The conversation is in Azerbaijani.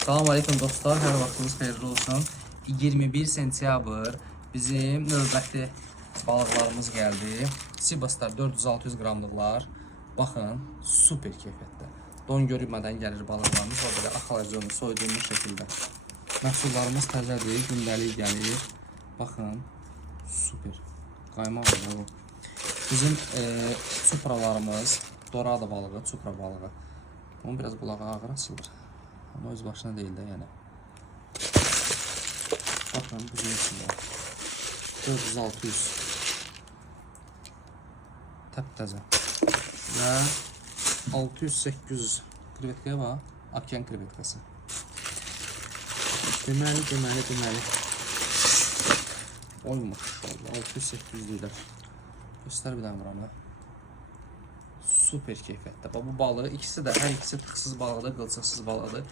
Salam aleyküm dostlar, hər vaxtınız xeyirli olsun. 21 sentyabr bizim növbəti balıqlarımız gəldi. Sibaslar 400-600 qramlıqlar. Baxın, super keyfiyyətdə. Don görünmədən gəlir balıqlarımız. O belə axalaryonu soyduğumuz şəkildə. Məhsullarımız təzədir, gündəlik gəlir. Baxın, super. Qaymaq var bu. Bizim çupralarımız, dorado balığı, çupra balığı. Onun biraz qulağı ağır açılır. Ama öz başına değil de yani. Bakın bizim içinde 400-600 təptəzə və 600-800 krevetkaya var, okyan krevetkası. Deməli. Oy maşallah, 600-800 deyilər. Göstər bir dənə buranı. Super keyfiyyətdə. Bu balığı ikisi də, hər ikisi tıxsız balıqdır, qılçıqsız balıqdır.